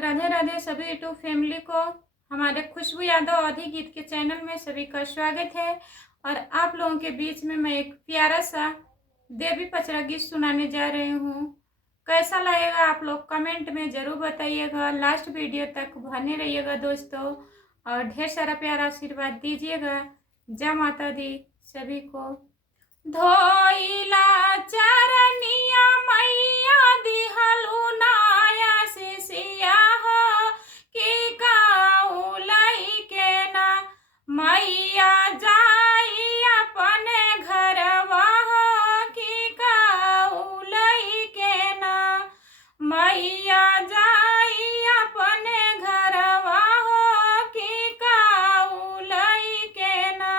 राधे राधे सभी YouTube family को हमारे खुशबू यादव आदि गीत के चैनल में सभी का स्वागत है। और आप लोगों के बीच में मैं एक प्यारा सा देवी पचरा गीत सुनाने जा रही हूँ। कैसा लगेगा आप लोग कमेंट में ज़रूर बताइएगा। लास्ट वीडियो तक बने रहिएगा दोस्तों, और ढेर सारा प्यारा आशीर्वाद दीजिएगा। जय माता दी सभी को। धोइला चरनिया मैया दिहलु नाया शिशिया हो कि गाँव लइके ना मैया जाई अपने घरवा हो कि गाँव लइके ना मैया जाई अपने घरवा हो कि गाँव लइके ना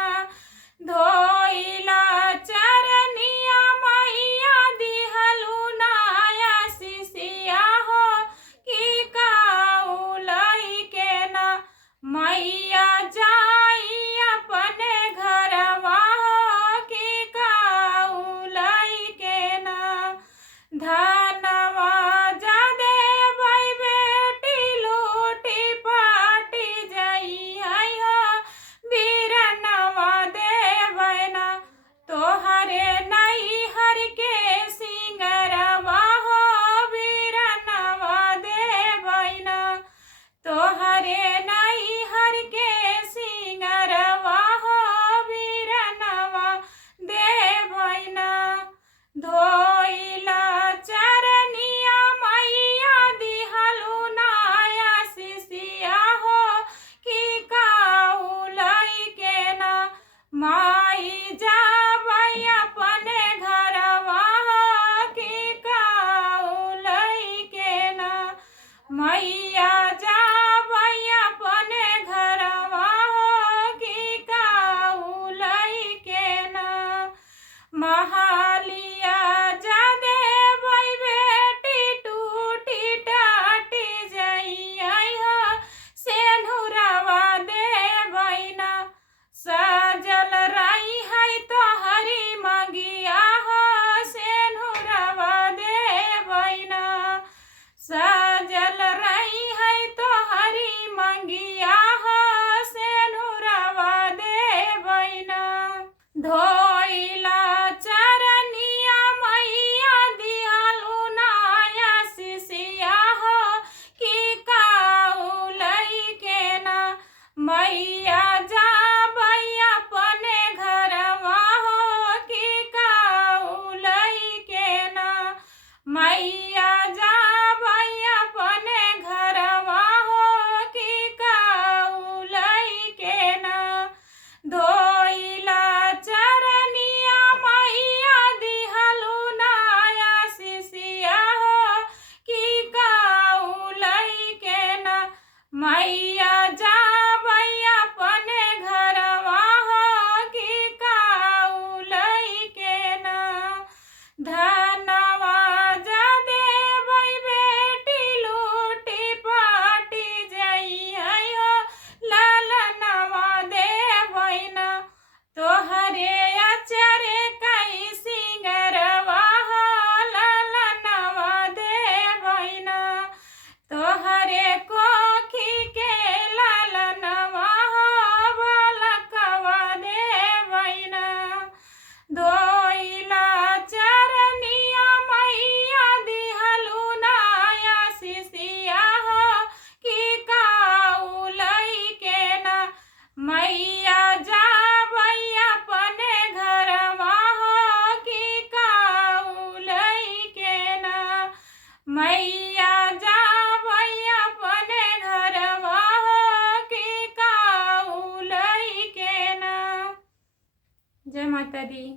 धोइला चरनिया मैया दिहलु नाया शिशिया हो कि गाँव लइके ना मैया जाई अपने घरवा हो कि गाँव लइके ना धनवा जा देबै बेटी लूटी पाटी जई हो बीरनवा देबै ना तोहरे नैहर के सिंगरवा हो बीरनवा देबै ना तोहरे नैहर के सिंगरवा हो बीरनवा देबै ना धोइला चरनिया मैया दिहलु नाया शिशिया हो कि गाँव लइके ना माई जाबै अपने घरवा हो कि गाँव लइके ना मैया जाबै अपने घरवा हो कि गाँव लइके ना महालिया जा देबै बेटी टूटी टाटी जई हो सेनुरवा देबै ना सजल रही है तोहरी मगिया हो सेनुरवा देबै ना सजल रही है तोहरी मंगिया हो सेनुरवा देबै ना धोइला चरनिया मैया दिहलु नाया शिशिया हो कि गाँव लइके ना मैया जाबै अपने घरवा हो कि गाँव लइके ना मैया जाबै अपने घरवा हो कि गाँव लइके ना धोइला चरनिया मैया दिहलु नाया शिशिया हो कि गाँव लइके ना मैया जाबै अपने घरवा हो कि गाँव लइके ना धनवा जा देबै बेटी लूटी पाटी जई हो लालनवा देबै ना तोहरे अचरे कई सिंगरवा हो लालनवा देबै ना तोहरे कोखी के लालनवा हो बालकवा देबै ना धोइला चरनिया मैया दिहलु नाया शिशिया हो कि गाँव लइके ना मैया जाबै अपने घरवा हो कि गाँव लइके ना मैया जाबै अपने घरवा हो कि गाँव लइके ना। जय माता दी।